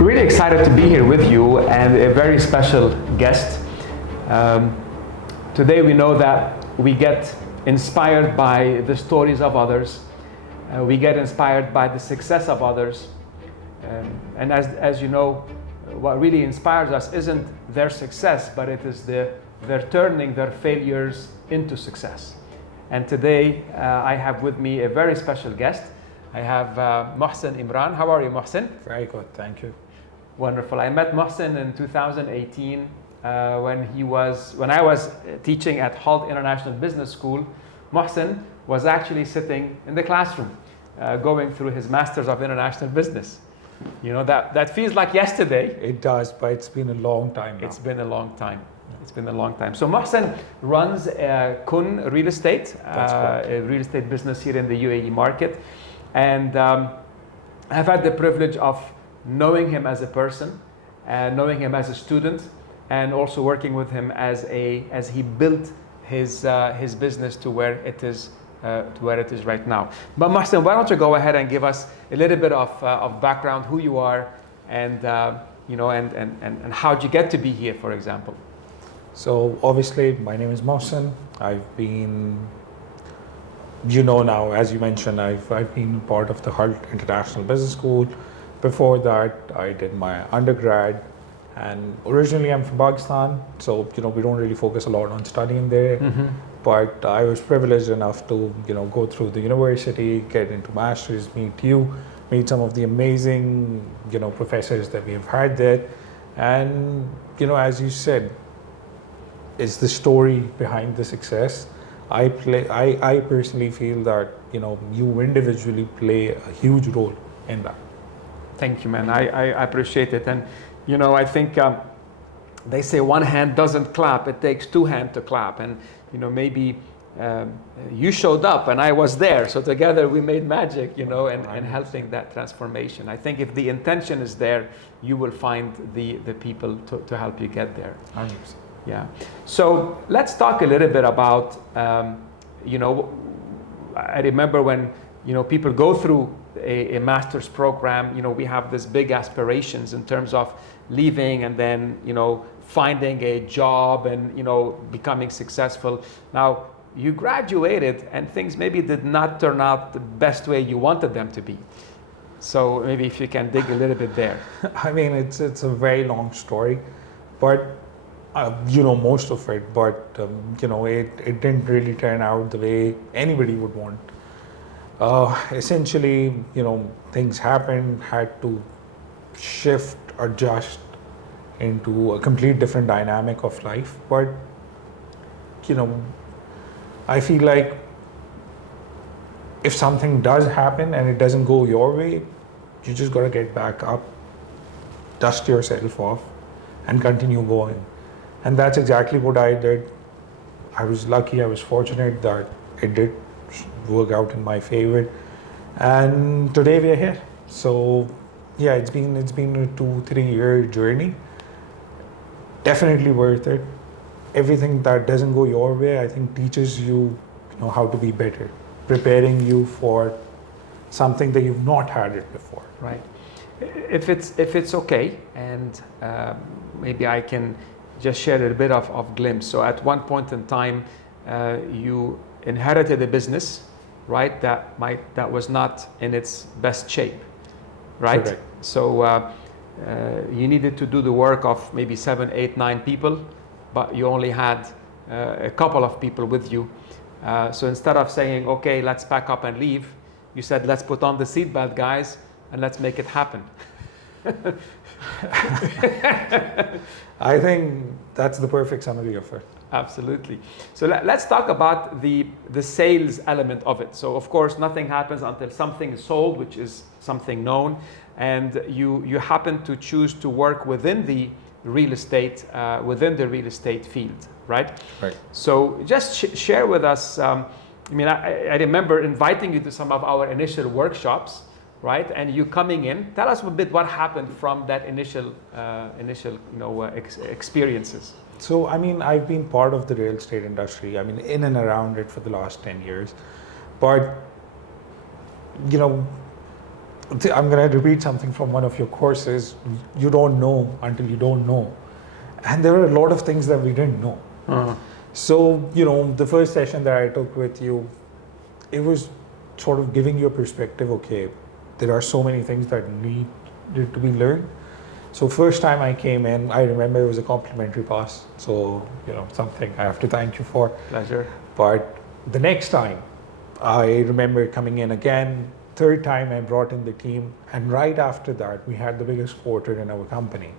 Really excited to be here with you and a very special guest. Today we know that we get inspired by the stories of others. We get inspired by the success of others. And as you know, what really inspires us isn't their success, but it is their turning their failures into success. And today I have with me a very special guest. I have Mohsin Imran. How are you, Mohsin? Very good, thank you. Wonderful. I met Mohsin in 2018 when I was teaching at Hult International Business School. Mohsin was actually sitting in the classroom going through his Masters of International Business. You know, that feels like yesterday. It does, but it's been a long time now. It's been a long time. It's been a long time. So Mohsin runs Kun Real Estate, a real estate business here in the UAE market. And I've had the privilege of knowing him as a person, knowing him as a student, and also working with him as he built his business to where it is right now. But Mohsin, why don't you go ahead and give us a little bit of background, who you are, and and how'd you get to be here, for example? So obviously, my name is Mohsin. I've been, now, as you mentioned, I've been part of the Hult International Business School. Before that, I did my undergrad, and originally I'm from Pakistan, so we don't really focus a lot on studying there. Mm-hmm. But I was privileged enough to go through the university, get into masters, meet some of the amazing professors that we have had there, and as you said, it's the story behind the success. I personally feel that you individually play a huge role in that. Thank you, man. I appreciate it. And, I think they say one hand doesn't clap, it takes two hands to clap. And, maybe you showed up and I was there. So together we made magic, and helping that transformation. I think if the intention is there, you will find the people to help you get there. 100%. Yeah. So let's talk a little bit about, I remember when, people go through a master's program, we have this big aspirations in terms of leaving and then, finding a job and, becoming successful. Now, you graduated and things maybe did not turn out the best way you wanted them to be. So maybe if you can dig a little bit there. I mean, it's a very long story, but most of it, but it didn't really turn out the way anybody would want. Essentially, things happened, had to shift, adjust into a complete different dynamic of life. But, I feel like if something does happen and it doesn't go your way, you just got to get back up, dust yourself off, and continue going. And that's exactly what I did. I was lucky, I was fortunate that it did work out in my favor, and today we are here. So yeah, it's been a 2-3 year journey. Definitely worth it. Everything that doesn't go your way, I think, teaches you, how to be better, preparing you for something that you've not had it before. Right. If it's okay, and maybe I can just share a bit of glimpse. So at one point in time, you inherited a business, right? That was not in its best shape, right? Correct. So you needed to do the work of maybe 7, 8, 9 people, but you only had a couple of people with you. So instead of saying, okay, let's pack up and leave, you said, let's put on the seatbelt, guys, and let's make it happen. I think that's the perfect summary of it. Absolutely. So let's talk about the sales element of it. So of course, nothing happens until something is sold, which is something known, and you happen to choose to work within the real estate field, right? Right. So just share with us. I remember inviting you to some of our initial workshops, right? And you coming in, tell us a bit what happened from that initial experiences. So, I mean, I've been part of the real estate industry, I mean, in and around it for the last 10 years. But, you know, I'm going to repeat something from one of your courses. You don't know until you don't know. And there were a lot of things that we didn't know. Uh-huh. So, you know, the first session that I took with you, it was sort of giving you a perspective, okay, there are so many things that need to be learned. So first time I came in, I remember it was a complimentary pass. So, you know, something I have to thank you for. Pleasure. But the next time, I remember coming in again. Third time I brought in the team. And right after that, we had the biggest quarter in our company.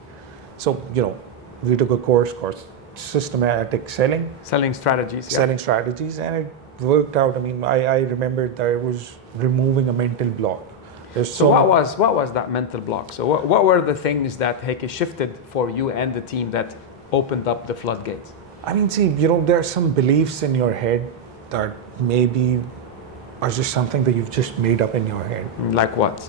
So, you know, we took a course called Systematic Selling. Selling strategies. Yeah. Selling strategies. And it worked out. I mean, I remembered that it was removing a mental block. So what was that mental block? So what were the things that Heike shifted for you and the team that opened up the floodgates? I mean, see, you know, there are some beliefs in your head that maybe are just something that you've just made up in your head. Like what?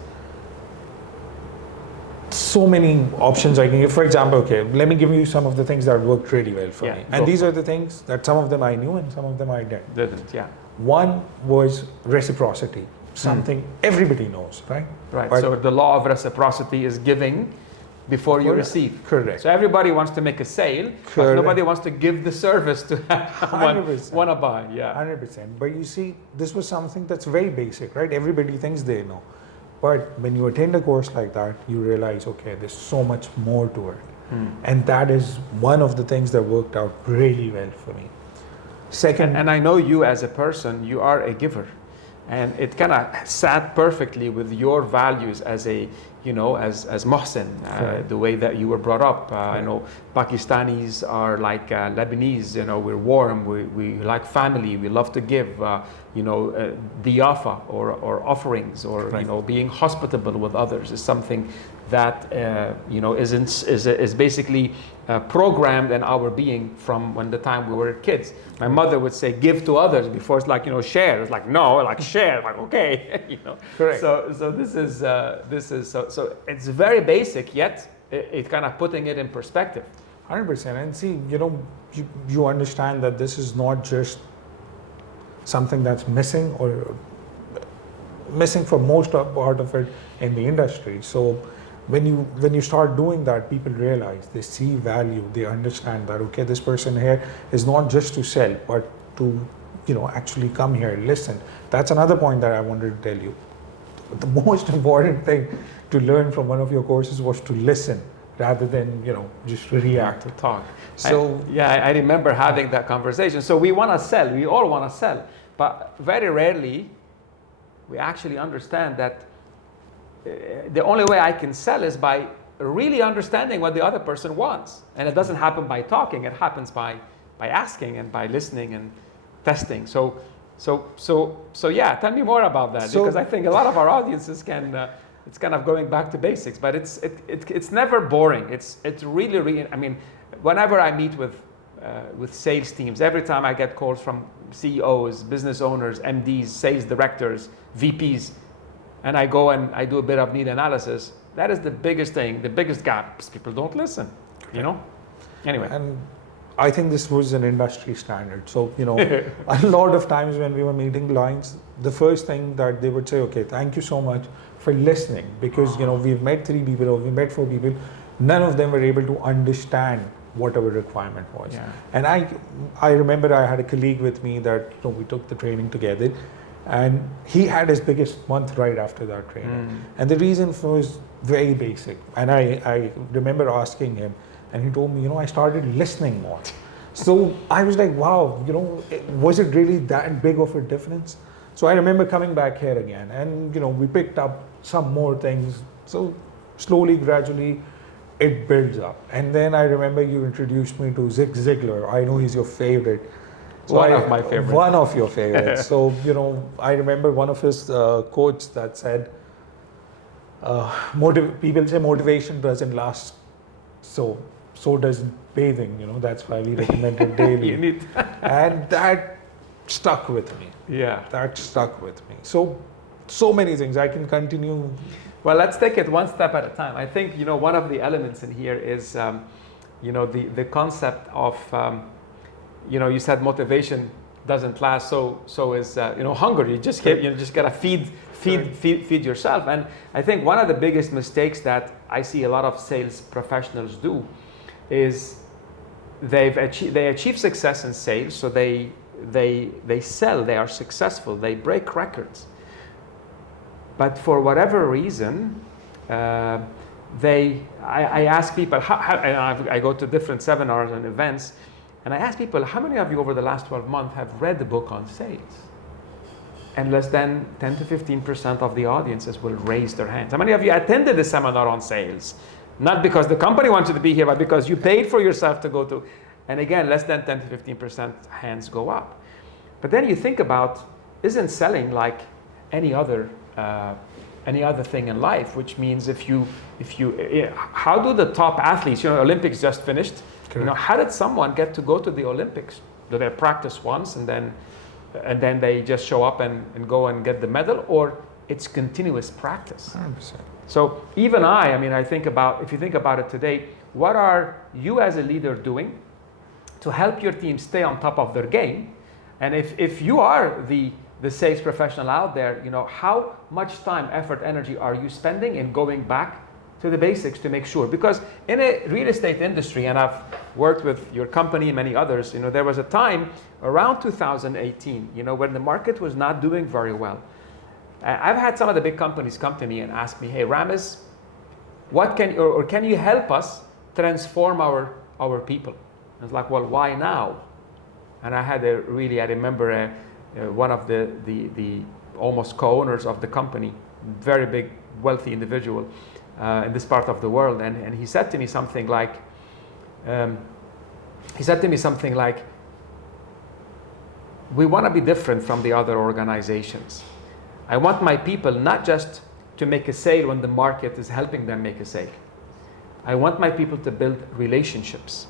So many options I can give. For example, okay, let me give you some of the things that worked really well for me. And these are the things that some of them I knew and some of them I didn't. Yeah. One was reciprocity. Something everybody knows, right? Right. But so the law of reciprocity is giving before you receive. Correct. So everybody wants to make a sale, but nobody wants to give the service to want to buy. Yeah. 100%. But you see, this was something that's very basic, right? Everybody thinks they know. But when you attend a course like that, you realize, okay, there's so much more to it. And that is one of the things that worked out really well for me. Second, and I know you as a person, you are a giver. And it kind of sat perfectly with your values as a, you know, as Mohsin, the way that you were brought up. I know Pakistanis are like Lebanese, you know, we're warm, we like family, we love to give, you know, diyafa or offerings or, you know, being hospitable with others is something that, you know, is basically programmed in our being from when the time we were kids. My mother would say, give to others before it's like, you know, share. It's like, no, like share, like, okay, you know. Correct. So this is so it's very basic, yet it kind of putting it in perspective. 100%. And see, you know, you understand that this is not just something that's missing or missing for most part of it in the industry. So when you start doing that, people realize, they see value, they understand that, okay, this person here is not just to sell, but to, you know, actually come here and listen. That's another point that I wanted to tell you. The most important thing to learn from one of your courses was to listen rather than, you know, just react. To talk. So I remember having that conversation. So we want to sell, we all want to sell, but very rarely we actually understand that the only way I can sell is by really understanding what the other person wants. And it doesn't happen by talking, it happens by asking and by listening and testing. So yeah, tell me more about that, because I think a lot of our audiences can, it's kind of going back to basics, but it's never boring. It's really, I mean, whenever I meet with sales teams, every time I get calls from CEOs, business owners, MDs, sales directors, VPs, and I go and I do a bit of need analysis, that is the biggest thing, the biggest gap. People don't listen, you know? Anyway. And I think this was an industry standard. So, you know, a lot of times when we were meeting clients, the first thing that they would say, okay, thank you so much for listening, because, you know, we've met 3 people or we met 4 people, none of them were able to understand what our requirement was. Yeah. And I remember I had a colleague with me that, you know, we took the training together, and he had his biggest month right after that training. And the reason was very basic. And I remember asking him, and he told me, you know, I started listening more. So I was like, wow, you know, was it really that big of a difference? So I remember coming back here again, and, you know, we picked up some more things. So slowly, gradually, it builds up. And then I remember you introduced me to Zig Ziglar. I know he's your favorite. So one of my favorites. One of your favorites. So, you know, I remember one of his quotes that said, people say motivation doesn't last, so does bathing, you know, that's why we recommend it daily. You need and that stuck with me. Yeah. That stuck with me. So so many things. I can continue. Well, let's take it one step at a time. I think, one of the elements in here is, the concept of, you said motivation doesn't last. So is, hunger. You just gotta feed yourself. And I think one of the biggest mistakes that I see a lot of sales professionals do is they achieve success in sales. So they sell, they are successful, they break records. But for whatever reason, I ask people, and I go to different seminars and events, and I ask people, how many of you over the last 12 months have read the book on sales? And less than 10 to 15% of the audiences will raise their hands. How many of you attended the seminar on sales? Not because the company wants you to be here, but because you paid for yourself to go to. And again, less than 10 to 15% hands go up. But then you think about, isn't selling like any other thing in life? Which means how do the top athletes, Olympics just finished, how did someone get to go to the Olympics? Do they practice once and then they just show up and go and get the medal, or it's continuous practice? 100%. So even I think about, if you think about it today, what are you as a leader doing to help your team stay on top of their game? And if you are the sales professional out there, how much time, effort, energy are you spending in going back to the basics to make sure? Because in a real estate industry, and I've worked with your company and many others, there was a time around 2018, when the market was not doing very well. I've had some of the big companies come to me and ask me, hey, Ramez, can you help us transform our people? I was like, well, why now? And I remember one of the almost co-owners of the company, very big, wealthy individual in this part of the world, and he said to me something like, we want to be different from the other organizations. I want my people not just to make a sale when the market is helping them make a sale. I want my people to build relationships.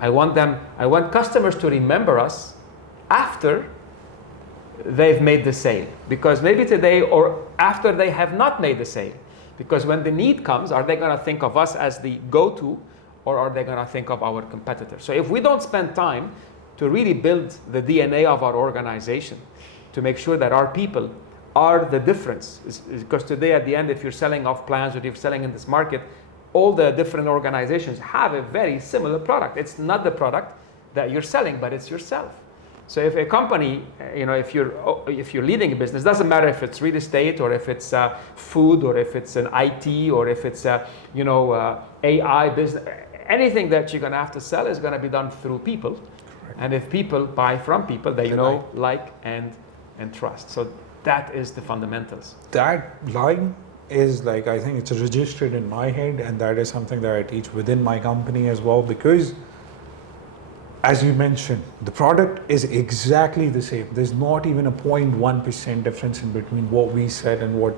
I want customers to remember us after they've made the sale, because maybe today or after they have not made the sale, because when the need comes, are they going to think of us as the go-to, or are they going to think of our competitor? So if we don't spend time to really build the DNA of our organization, to make sure that our people are the difference, because today at the end, if you're selling off plans or if you're selling in this market, all the different organizations have a very similar product. It's not the product that you're selling, but it's yourself. So if a company, if you're leading a business, doesn't matter if it's real estate or if it's food or if it's an IT or if it's AI business, anything that you're going to have to sell is going to be done through people. Correct. And if people buy from people, they like and trust. So that is the fundamentals. That line is I think it's registered in my head, and that is something that I teach within my company as well, because as you mentioned, the product is exactly the same. There's not even a 0.1% difference in between what we said and what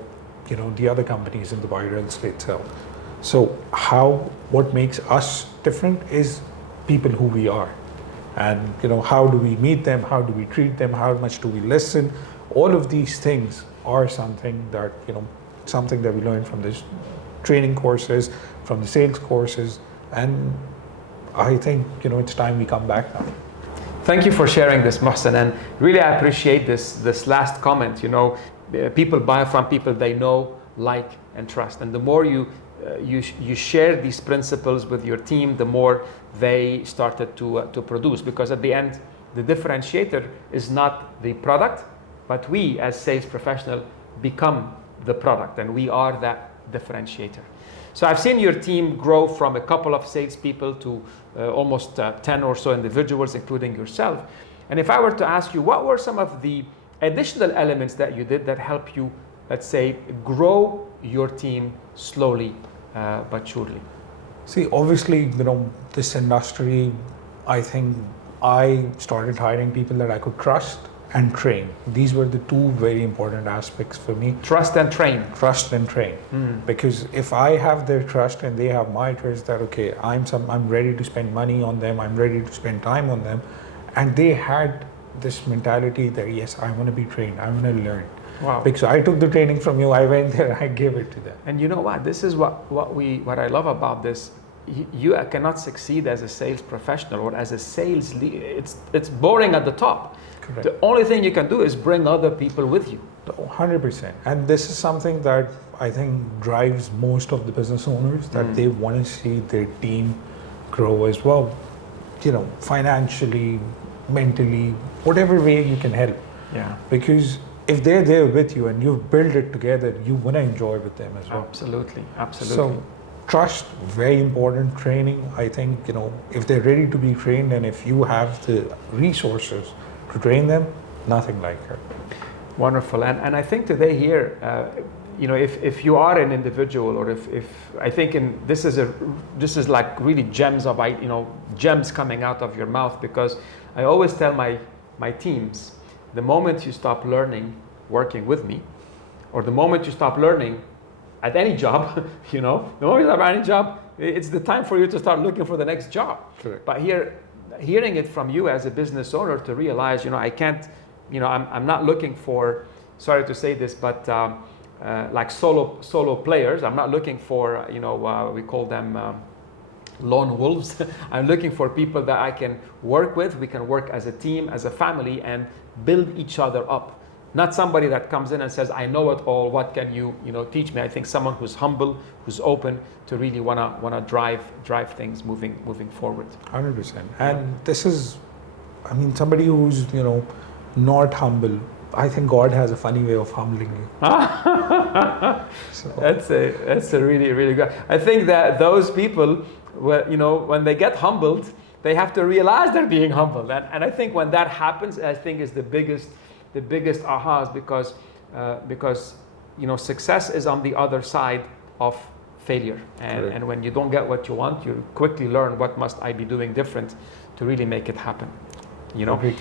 the other companies in the buy real estate sell. So what makes us different is people who we are, and how do we meet them, how do we treat them, how much do we listen. All of these things are something that we learn from the training courses, from the sales courses, and I think it's time we come back now. Thank you for sharing this, Mohsin, and really I appreciate this last comment. People buy from people they know, like, and trust, and the more you share these principles with your team, the more they started to produce. Because at the end, the differentiator is not the product, but we as sales professionals become the product, and we are that differentiator. So I've seen your team grow from a couple of salespeople to almost 10 or so individuals, including yourself. And if I were to ask you, what were some of the additional elements that you did that help you, let's say, grow your team slowly but surely? See, obviously, this industry, I think I started hiring people that I could trust and train. These were the two very important aspects for me. Trust and train. Trust and train. Because if I have their trust and they have my trust that, okay, I'm ready to spend money on them, I'm ready to spend time on them, and they had this mentality that, yes, I want to be trained, I want to learn. Wow. Because I took the training from you, I went there, I gave it to them. And you know what? This is what I love about this. You cannot succeed as a sales professional or as a sales lead. It's boring at the top. Correct. The only thing you can do is bring other people with you. 100%. And this is something that I think drives most of the business owners, that they want to see their team grow as well. You know, financially, mentally, whatever way you can help. Yeah. Because if they're there with you and you've built it together, you want to enjoy with them as well. Absolutely. Absolutely. So trust, very important. Training, I think, you know, if they're ready to be trained and if you have the resources to train them, nothing like it. Wonderful. And I think today here, you know, if you are an individual, or if I think this is like really gems of, you know, gems coming out of your mouth, because I always tell my teams, the moment you stop learning working with me, or the moment you stop learning at any job, you know, the moment you stop at any job, it's the time for you to start looking for the next job. Correct. But hearing it from you as a business owner, to realize, you know, I can't, you know, I'm not looking for, sorry to say this, but like solo players. I'm not looking for, you know, we call them lone wolves. I'm looking for people that I can work with. We can work as a team, as a family, and build each other up. Not somebody that comes in and says, I know it all, what can you know, teach me? I think someone who's humble, who's open to really wanna drive things moving forward. 100%. And this is, I mean, somebody who's, you know, not humble. I think God has a funny way of humbling you. So. That's a really, really good. I think that those people, you know, when they get humbled, they have to realize they're being humbled. And I think when that happens, I think is the biggest ahas, because you know, success is on the other side of failure. And when you don't get what you want, you quickly learn, what must I be doing different to really make it happen, you know. Okay.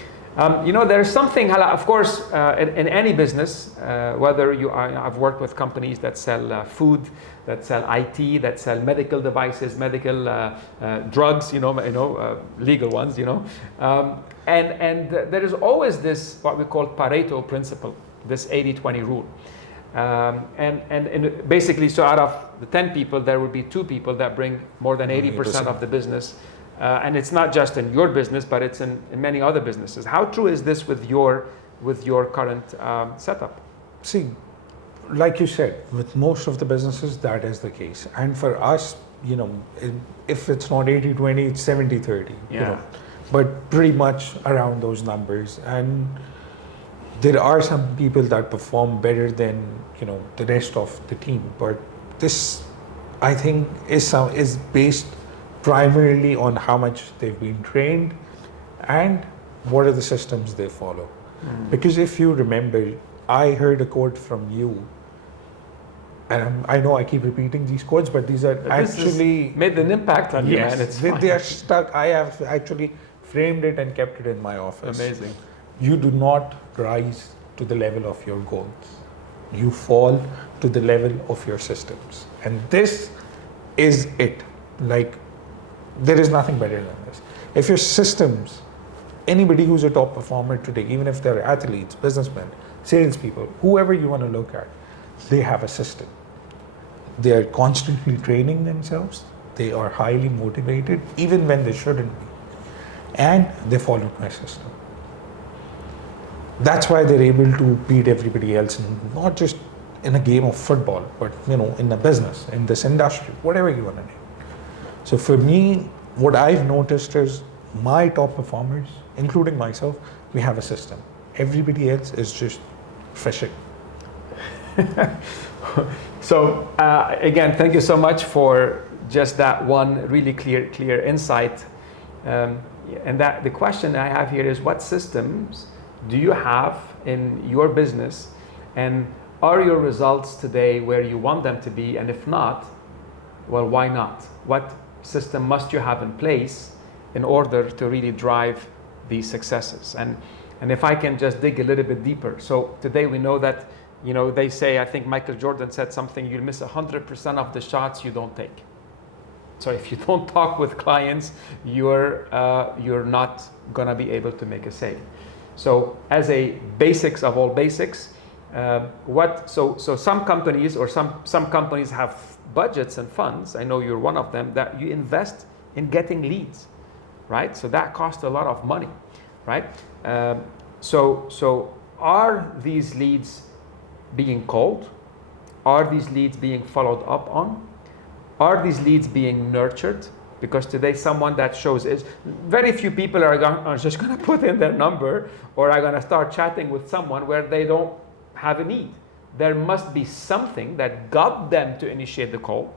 You know, there's something, of course, in any business, whether you are, I've worked with companies that sell food, that sell IT, that sell medical devices, medical drugs, you know, legal ones, you know. And there is always this, what we call Pareto principle, this 80-20 rule. And basically, so out of the 10 people, there would be 2 people that bring more than 80% of the business. And it's not just in your business, but it's in many other businesses. How true is this with your current setup? See, like you said, with most of the businesses, that is the case. And for us, you know, if it's not 80-20, it's 70-30. Yeah. You know, but pretty much around those numbers. And there are some people that perform better than, you know, the rest of the team. But this, I think, is based primarily on how much they've been trained and what are the systems they follow. Because if you remember, I heard a quote from you, and I know I keep repeating these quotes, but these are actually made an impact on you, man. It's they are stuck. I have actually framed it and kept it in my office. Amazing. You do not rise to the level of your goals. You fall to the level of your systems. And this is it. Like, there is nothing better than this. If your systems, anybody who's a top performer today, even if they're athletes, businessmen, salespeople, whoever you want to look at, they have a system. They are constantly training themselves. They are highly motivated, even when they shouldn't be. And they follow my system. That's why they're able to beat everybody else, and not just in a game of football, but, you know, in a business, in this industry, whatever you want to do. So for me, what I've noticed is my top performers, including myself, we have a system. Everybody else is just fishing. So again, thank you so much for just that one really clear insight. And that the question I have here is, what systems do you have in your business, and are your results today where you want them to be? And if not, well, why not? What system must you have in place in order to really drive these successes? And if I can just dig a little bit deeper. So today we know that, you know, they say, I think Michael Jordan said something, you'll miss 100% of the shots you don't take. So if you don't talk with clients, you're not gonna be able to make a sale. So as a basics of all basics, So some companies or some companies have budgets and funds. I know you're one of them that you invest in getting leads, right? So that costs a lot of money, right? So are these leads being called? Are these leads being followed up on? Are these leads being nurtured? Because today someone that shows is very few people are just going to put in their number or are going to start chatting with someone where they don't have a need. There must be something that got them to initiate the call.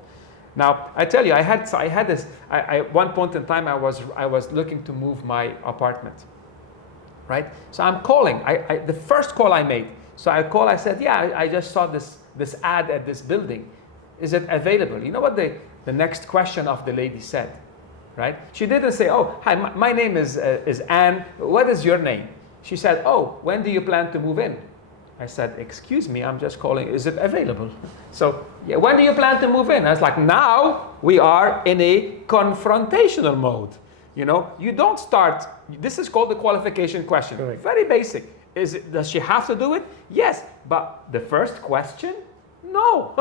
Now, I tell you, I had this. At one point in time, I was looking to move my apartment, right? So I'm calling. The first call I made. So I said, yeah, I just saw this ad at this building. Is it available? You know what the next question of the lady said, right? She didn't say, oh, hi, my name is Anne. What is your name? She said, oh, when do you plan to move in? I said, excuse me, I'm just calling. Is it available? So, yeah, when do you plan to move in? I was like, now we are in a confrontational mode. You know, you don't start. This is called the qualification question. Correct. Very basic. Does she have to do it? Yes. But the first question? No.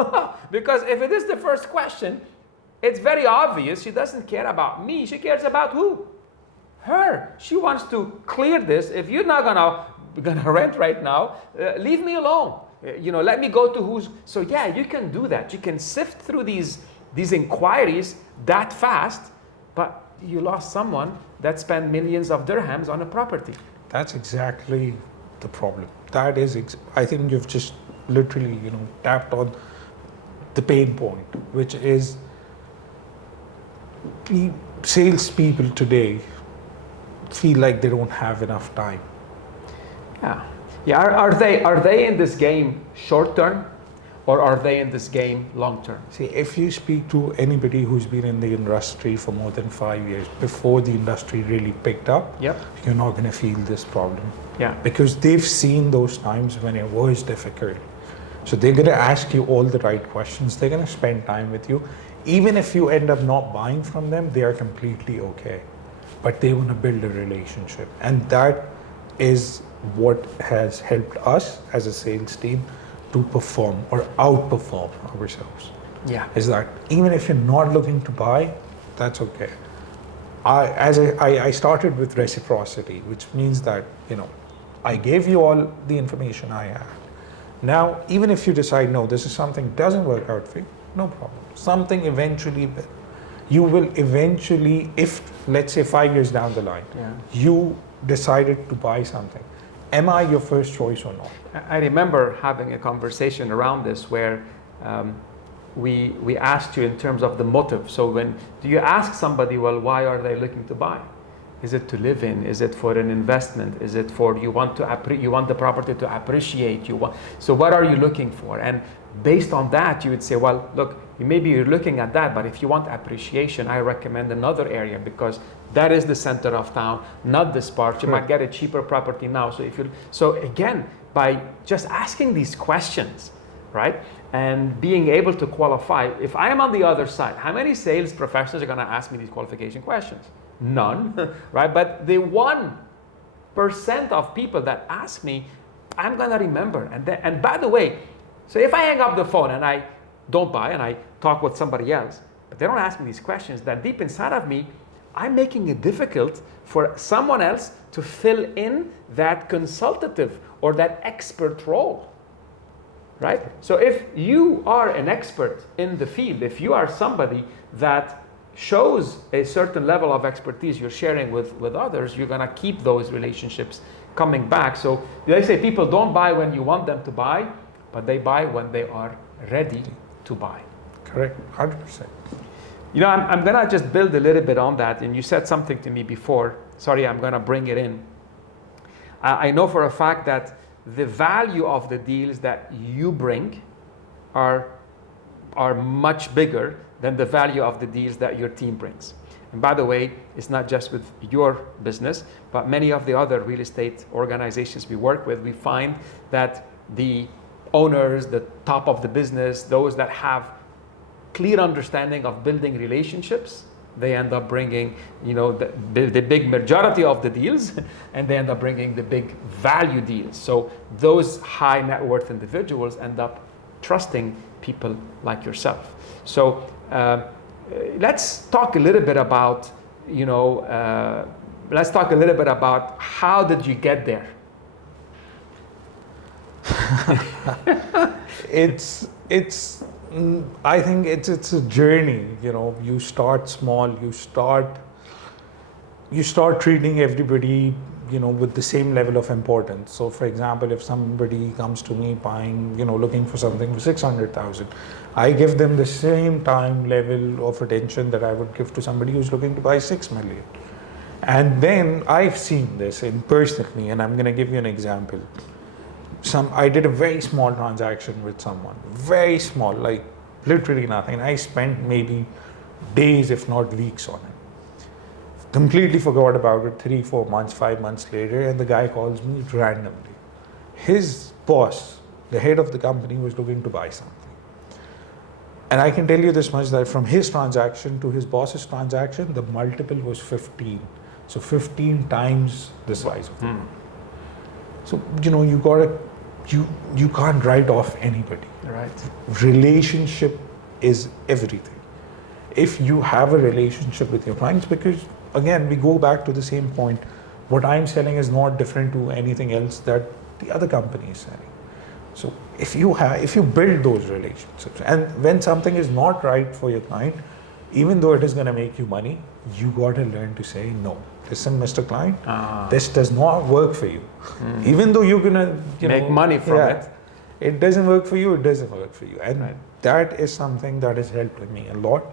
Because if it is the first question, it's very obvious she doesn't care about me. She cares about who? Her. She wants to clear this. If you're not gonna rent right now, leave me alone. Let me go to who's. So yeah, you can do that. You can sift through these inquiries that fast, but you lost someone that spent millions of dirhams on a property. That's exactly the problem. That is, I think you've just literally, tapped on the pain point, which is salespeople today feel like they don't have enough time. Yeah. Are they in this game short term, or are they in this game long term? See, if you speak to anybody who's been in the industry for more than 5 years, before the industry really picked up, yep, you're not going to feel this problem. Yeah. Because they've seen those times when it was difficult. So they're going to ask you all the right questions. They're going to spend time with you. Even if you end up not buying from them, they are completely okay. But they want to build a relationship. And that is what has helped us as a sales team to perform or outperform ourselves. Yeah. Is that even if you're not looking to buy, that's okay. I started with reciprocity, which means that, I gave you all the information I had. Now, even if you decide, no, this is something doesn't work out for you, no problem. Something eventually, you will eventually, if let's say 5 years down the line, yeah, you decided to buy something, am I your first choice or not? I remember having a conversation around this where we asked you in terms of the motive. So do you ask somebody, well, why are they looking to buy? Is it to live in? Is it for an investment? Is it for you want the property to appreciate? So what are you looking for? And based on that, you would say, well, look, maybe you're looking at that, but if you want appreciation, I recommend another area because that is the center of town, not this part. You might get a cheaper property now. So again, by just asking these questions, right, and being able to qualify, if I am on the other side, how many sales professionals are going to ask me these qualification questions? None, right? But the 1% of people that ask me, I'm going to remember. And by the way, so if I hang up the phone and I don't buy and I talk with somebody else, but they don't ask me these questions, then deep inside of me, I'm making it difficult for someone else to fill in that consultative or that expert role, right? So if you are an expert in the field, if you are somebody that shows a certain level of expertise you're sharing with others, you're going to keep those relationships coming back. So they say people don't buy when you want them to buy, but they buy when they are ready to buy. Correct, 100%. I'm going to just build a little bit on that. And you said something to me before. Sorry, I'm going to bring it in. I know for a fact that the value of the deals that you bring are much bigger than the value of the deals that your team brings. And by the way, it's not just with your business, but many of the other real estate organizations we work with, we find that the owners, the top of the business, those that have clear understanding of building relationships, they end up bringing, the big majority of the deals, and they end up bringing the big value deals. So those high net worth individuals end up trusting people like yourself. So let's talk a little bit about, how did you get there? I think it's a journey. You start small. You start treating everybody, with the same level of importance. So, for example, if somebody comes to me buying, looking for something for 600,000, I give them the same time level of attention that I would give to somebody who's looking to buy 6 million. And then I've seen this personally, and I'm going to give you an example. I did a very small transaction with someone, very small, like literally nothing. I spent maybe days, if not weeks on it. Completely forgot about it 3, 4 months, 5 months later, and the guy calls me randomly. His boss, the head of the company, was looking to buy something. And I can tell you this much, that from his transaction to his boss's transaction, the multiple was 15. So 15 times the size of it. So, you can't write off anybody. Right. Relationship is everything. If you have a relationship with your clients, because again, we go back to the same point, what I'm selling is not different to anything else that the other company is selling. So if you build those relationships, and when something is not right for your client, even though it is going to make you money, you got to learn to say no. Listen, Mr. Client, this does not work for you. Even though you're going to make money from it. It doesn't work for you, it doesn't work for you. And that is something that has helped me a lot,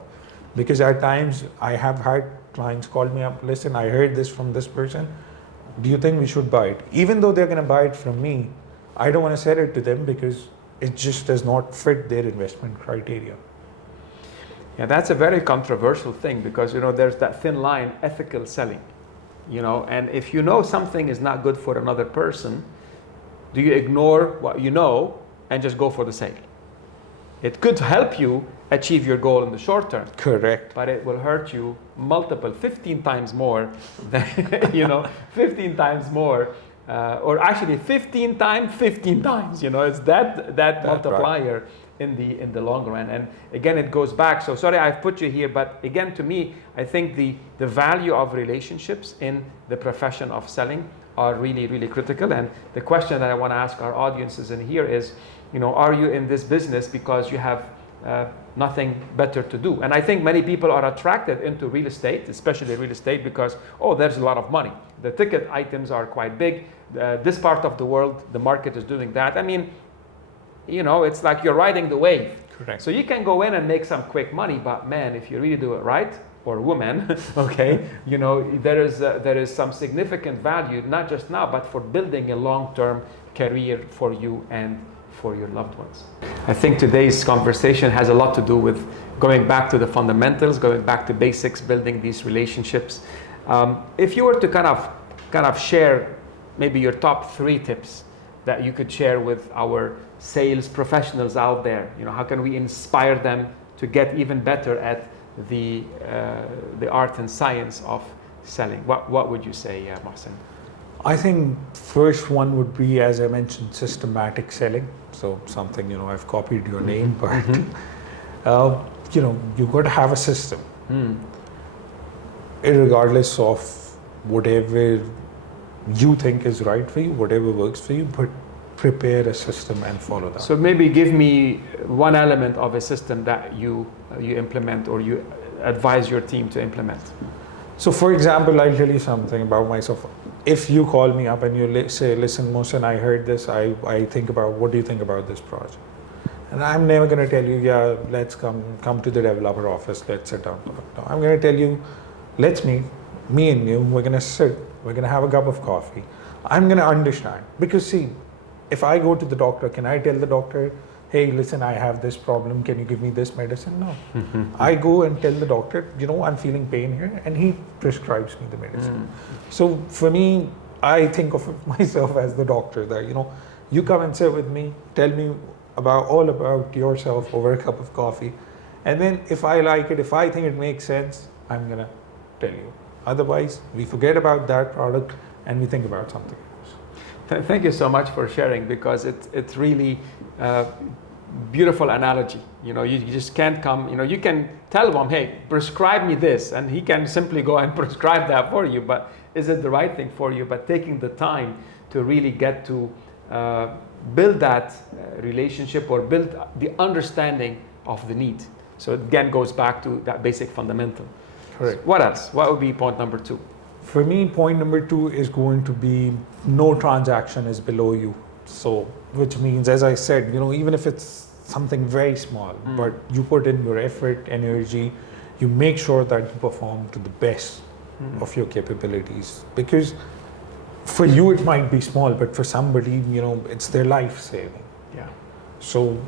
because at times I have had clients call me up, listen, I heard this from this person. Do you think we should buy it? Even though they're going to buy it from me, I don't want to sell it to them because it just does not fit their investment criteria. Yeah, that's a very controversial thing, because there's that thin line, ethical selling. And if something is not good for another person, do you ignore what you know and just go for the sale? It could help you achieve your goal in the short term. Correct. But it will hurt you 15 times more than, 15 times more, or actually 15 times, it's that multiplier. Right. In the long run. And again, it goes back. So sorry I've put you here, but again, to me, I think the value of relationships in the profession of selling are really, really critical. And the question that I want to ask our audiences in here is, are you in this business because you have nothing better to do? And I think many people are attracted into real estate, especially real estate, because, there's a lot of money. The ticket items are quite big. This part of the world, the market is doing that. I mean, it's like you're riding the wave. Correct. So you can go in and make some quick money, but man, if you really do it right, or woman, okay, there is some significant value, not just now, but for building a long-term career for you and for your loved ones. I think today's conversation has a lot to do with going back to the fundamentals, going back to basics, building these relationships. If you were to kind of share maybe your top 3 tips that you could share with our sales professionals out there, how can we inspire them to get even better at the art and science of selling? What would you say, Mohsin? I think first one would be, as I mentioned, systematic selling. So something, I've copied your name, but you've got to have a system, regardless of whatever you think is right for you, whatever works for you, but prepare a system and follow that. So maybe give me one element of a system that you implement, or you advise your team to implement. So for example, I'll tell you something about myself. If you call me up and you say, listen, Mohsin, I heard this, I think about, what do you think about this project? And I'm never going to tell you, yeah, let's come to the developer office, let's sit down. No, I'm going to tell you, let's meet, me and you, we're going to sit, we're going to have a cup of coffee. I'm going to understand. Because see, if I go to the doctor, can I tell the doctor, hey, listen, I have this problem, can you give me this medicine? No. I go and tell the doctor, I'm feeling pain here, and he prescribes me the medicine. So for me, I think of myself as the doctor that, you come and sit with me, tell me all about yourself over a cup of coffee. And then if I like it, if I think it makes sense, I'm going to tell you. Otherwise, we forget about that product and we think about something else. Thank you so much for sharing, because it's really beautiful analogy. You know, you just can't come, you know, you can tell one, hey, prescribe me this, and he can simply go and prescribe that for you, but is it the right thing for you? But taking the time to really get to build that relationship, or build the understanding of the need. So it again goes back to that basic fundamental. Correct. What else? What would be point number 2? For me, point number 2 is going to be no transaction is below you. So, which means, as I said, you know, even if it's something very small, but you put in your effort, energy, you make sure that you perform to the best of your capabilities. Because for you, it might be small, but for somebody, you know, it's their life saving. Yeah. So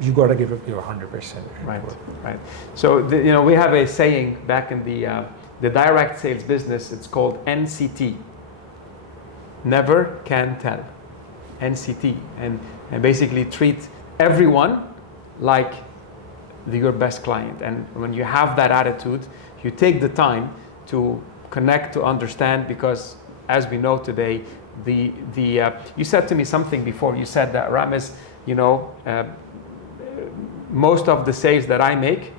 you got to give it your 100%. Right, right. So, you know, we have a saying back in the direct sales business, it's called NCT. Never can tell. NCT. And basically treat everyone like your best client. And when you have that attitude, you take the time to connect, to understand, because as we know today, you said to me something before. You said that, Ramez, you know, most of the sales that I make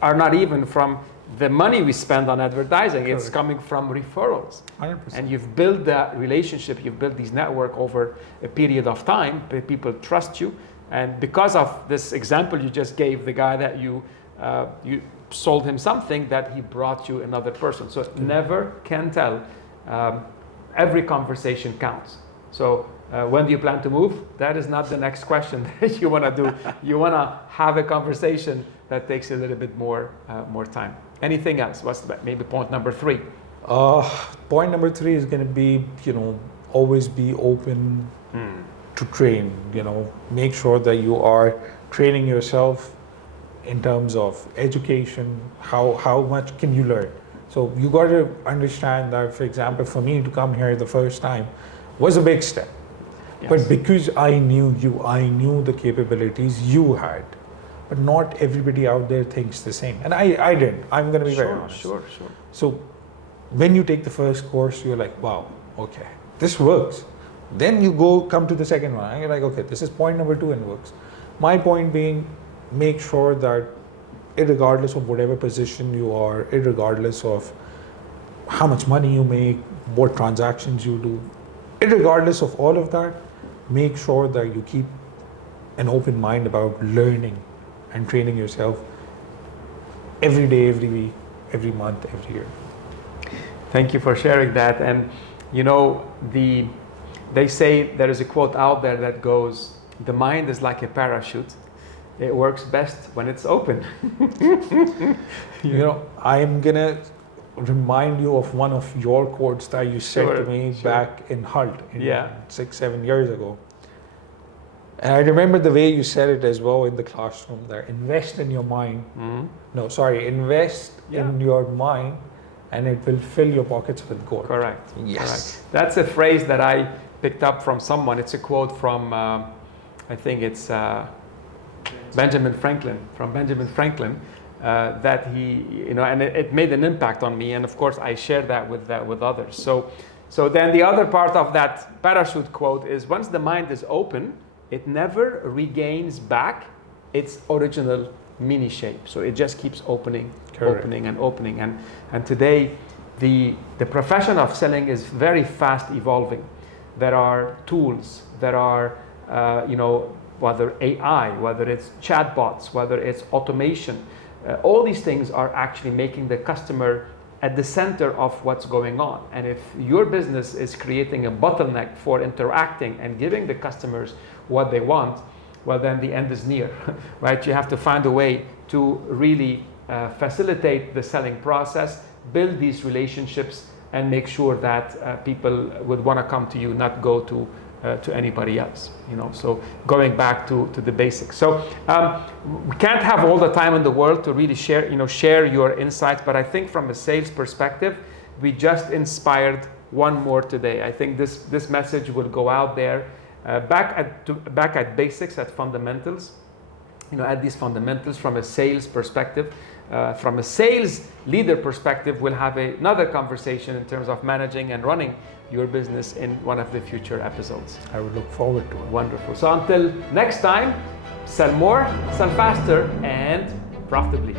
are not even from the money we spend on advertising. It's coming from referrals. 100%. And you've built that relationship, you've built this network over a period of time. People trust you. And because of this example you just gave, the guy that you sold him something, that he brought you another person. So never can tell. Every conversation counts. So when do you plan to move? That is not the next question that you want to do. You want to have a conversation that takes a little bit more time. Anything else? What's maybe point number 3? Point number 3 is going to be, you know, always be open to train. You know, make sure that you are training yourself in terms of education. How much can you learn? So you got to understand that, for example, for me to come here the first time was a big step. Yes. But because I knew you, I knew the capabilities you had. But not everybody out there thinks the same. And I didn't. I'm going to be very honest. Sure. So when you take the first course, you're like, wow, okay, this works. Then you come to the second one, and you're like, okay, this is point number 2 and it works. My point being, make sure that irregardless of whatever position you are, irregardless of how much money you make, what transactions you do, irregardless of all of that, make sure that you keep an open mind about learning and training yourself every day, every week, every month, every year. Thank you for sharing that. And you know, they say there is a quote out there that goes, the mind is like a parachute. It works best when it's open. You know, I'm going to remind you of one of your quotes that you said to me back in Hult 6-7 years ago. And I remember the way you said it as well in the classroom there. Invest in your mind. Invest in your mind, and it will fill your pockets with gold. Correct. Yes. Correct. That's a phrase that I picked up from someone. It's a quote from, I think it's Benjamin Franklin, that he, you know, and it made an impact on me. And of course, I shared that with others. So then the other part of that parachute quote is, once the mind is open, it never regains back its original mini shape. So it just keeps opening, opening and opening. And today, the profession of selling is very fast evolving. There are tools, there are, you know, whether AI, whether it's chatbots, whether it's automation, all these things are actually making the customer at the center of what's going on. And if your business is creating a bottleneck for interacting and giving the customers what they want, well, then the end is near, right? You have to find a way to really facilitate the selling process, build these relationships, and make sure that people would want to come to you, not go to anybody else, you know. So going back to the basics. So we can't have all the time in the world to really share your insights, but I think from a sales perspective, we just inspired one more today. I think this message will go out there, back at basics, at fundamentals, you know, at these fundamentals from a sales perspective. from a sales leader perspective, we'll have another conversation in terms of managing and running your business in one of the future episodes. I would look forward to it. Wonderful. So until next time, sell more, sell faster, and profitably.